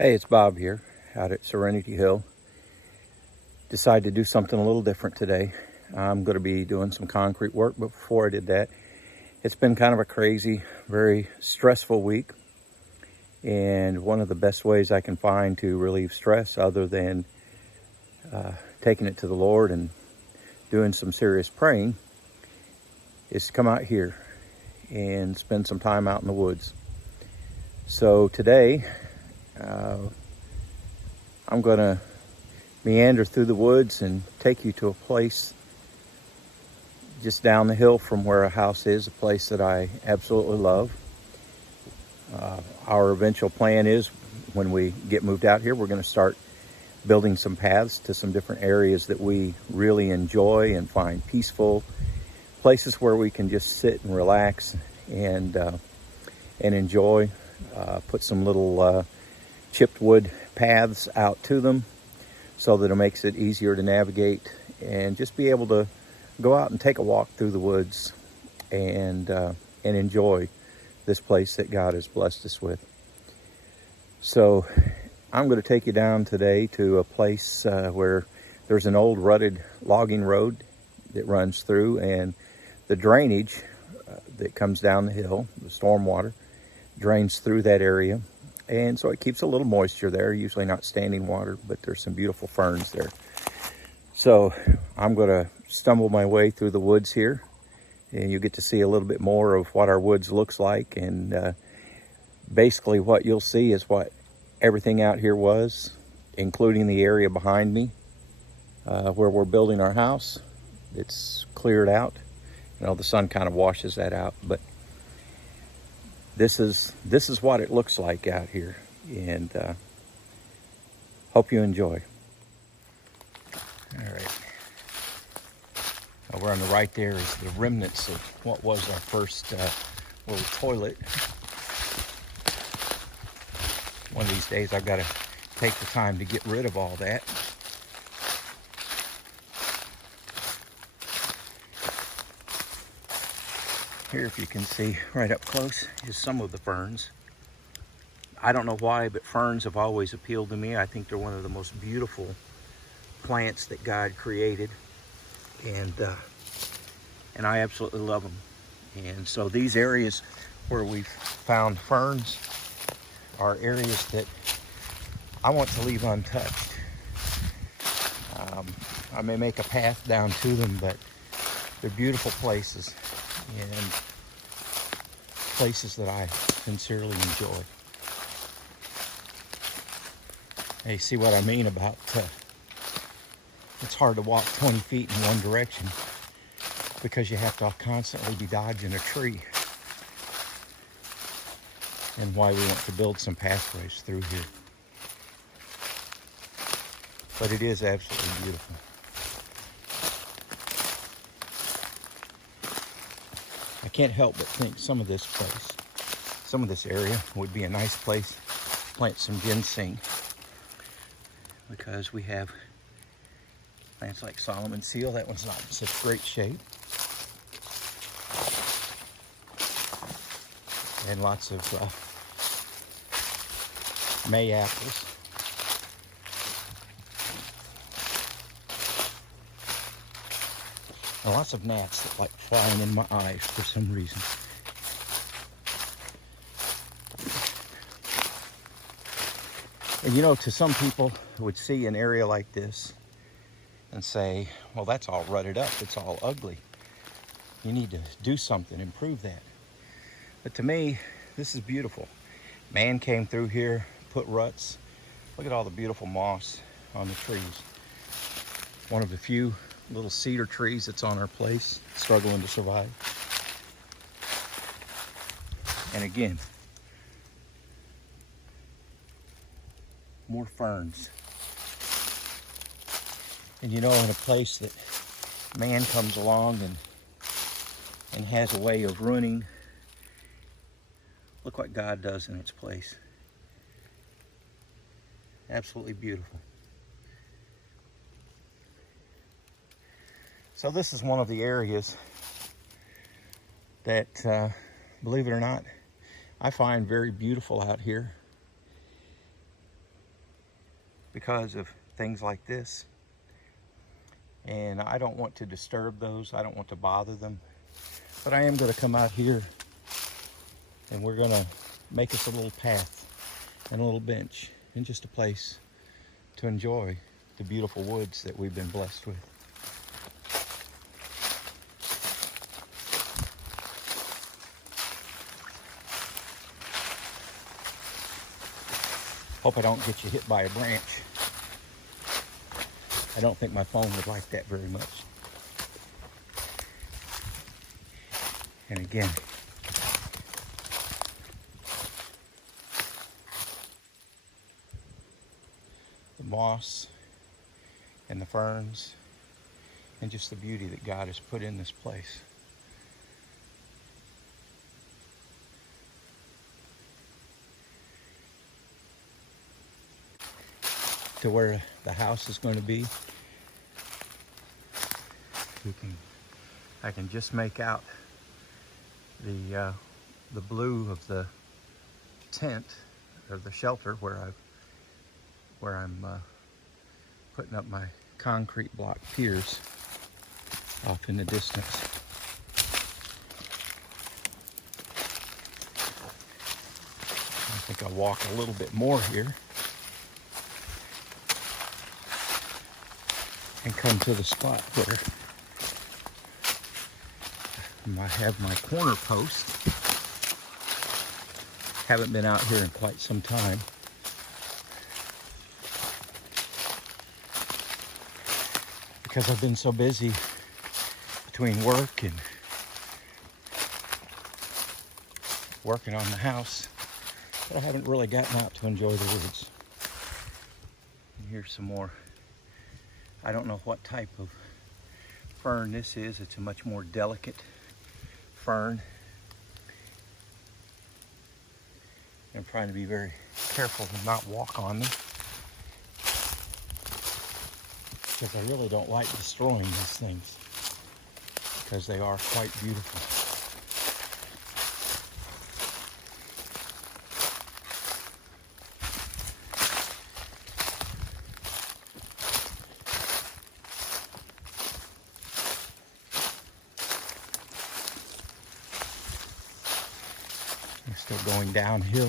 Hey, it's Bob here out at Serenity Hill. Decided to do something a little different today. I'm going to be doing some concrete work, but before I did that, it's been kind of a crazy, very stressful week. And one of the best ways I can find to relieve stress, other than taking it to the Lord and doing some serious praying, is to come out here and spend some time out in the woods. So today, I'm going to meander through the woods and take you to a place just down the hill from where a house is, a place that I absolutely love. Our eventual plan is, when we get moved out here, we're going to start building some paths to some different areas that we really enjoy and find peaceful, places where we can just sit and relax and enjoy. Put some little chipped wood paths out to them so that it makes it easier to navigate, and just be able to go out and take a walk through the woods and enjoy this place that God has blessed us with. So I'm going to take you down today to a place where there's an old rutted logging road that runs through, and the drainage that comes down the hill, the storm water, drains through that area. And so it keeps a little moisture there, usually not standing water, but there's some beautiful ferns there. So I'm going to stumble my way through the woods here, and you get to see a little bit more of what our woods looks like. And basically what you'll see is what everything out here was, including the area behind me where we're building our house. It's cleared out. You know, the sun kind of washes that out, but this is what it looks like out here, and hope you enjoy. All right. Over on the right there is the remnants of what was our first little toilet. One of these days I've got to take the time to get rid of all that. Here, if you can see right up close, is some of the ferns. I don't know why, but ferns have always appealed to me. I think they're one of the most beautiful plants that God created, and I absolutely love them. And so these areas where we've found ferns are areas that I want to leave untouched. I may make a path down to them, but they're beautiful places, and places that I sincerely enjoy. Hey, see what I mean about it's hard to walk 20 feet in one direction because you have to constantly be dodging a tree, and why we want to build some pathways through here. But it is absolutely beautiful. I can't help but think some of this area would be a nice place to plant some ginseng, because we have plants like Solomon seal. That one's not in such great shape. And lots of May apples. And lots of gnats that like flying in my eyes for some reason. And you know, to some people who would see an area like this and say, well, that's all rutted up, it's all ugly. You need to do something, improve that. But to me, this is beautiful. Man came through here, put ruts. Look at all the beautiful moss on the trees. One of the few little cedar trees that's on our place, struggling to survive. And again, more ferns. And you know, in a place that man comes along and has a way of ruining, look what God does in its place. Absolutely beautiful. So this is one of the areas that, believe it or not, I find very beautiful out here. because of things like this. And I don't want to disturb those. I don't want to bother them. But I am going to come out here and we're going to make us a little path and a little bench and just a place to enjoy the beautiful woods that we've been blessed with. Hope I don't get you hit by a branch. I don't think my phone would like that very much. And again, the moss and the ferns and just the beauty that God has put in this place. To where the house is going to be, I can just make out the blue of the tent or the shelter where I'm putting up my concrete block piers off in the distance. I think I'll walk a little bit more here and come to the spot where I have my corner post. Haven't been out here in quite some time. Because I've been so busy between work and working on the house that I haven't really gotten out to enjoy the woods. And here's some more. I don't know what type of fern this is. It's a much more delicate fern. I'm trying to be very careful to not walk on them, because I really don't like destroying these things, because they are quite beautiful. We're still going downhill.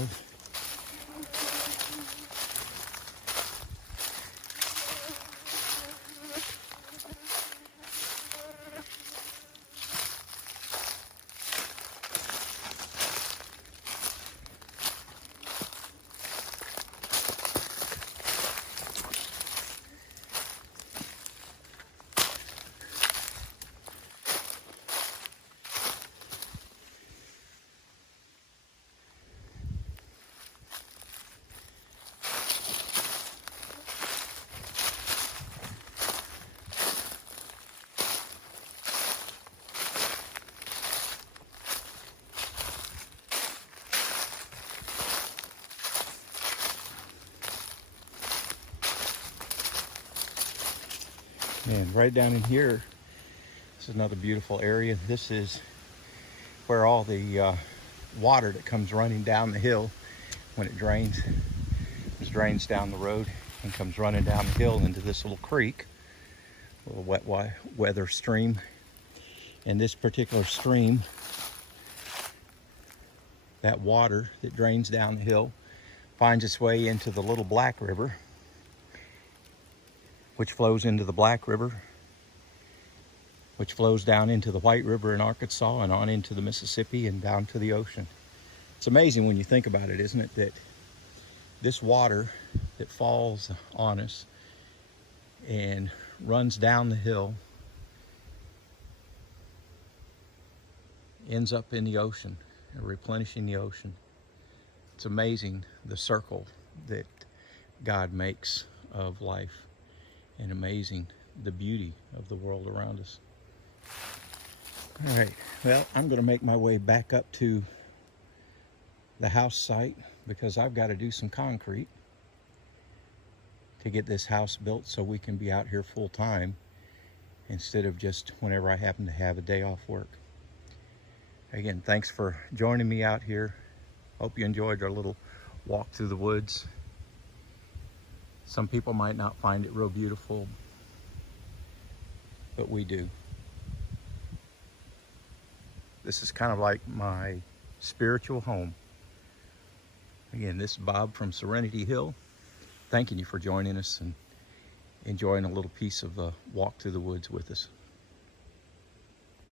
And right down in here, this is another beautiful area. This is where all the water that comes running down the hill when it drains, drains down the road and comes running down the hill into this little creek, a little wet weather stream. And this particular stream, that water that drains down the hill, finds its way into the Little Black River, which flows into the Black River, which flows down into the White River in Arkansas and on into the Mississippi and down to the ocean. It's amazing when you think about it, isn't it, that this water that falls on us and runs down the hill ends up in the ocean, replenishing the ocean. It's amazing the circle that God makes of life, and amazing the beauty of the world around us. All right, well, I'm going to make my way back up to the house site because I've got to do some concrete to get this house built so we can be out here full time instead of just whenever I happen to have a day off work. Again, thanks for joining me out here. Hope you enjoyed our little walk through the woods. Some people might not find it real beautiful, but we do. This is kind of like my spiritual home. Again, this is Bob from Serenity Hill, thanking you for joining us and enjoying a little piece of the walk through the woods with us.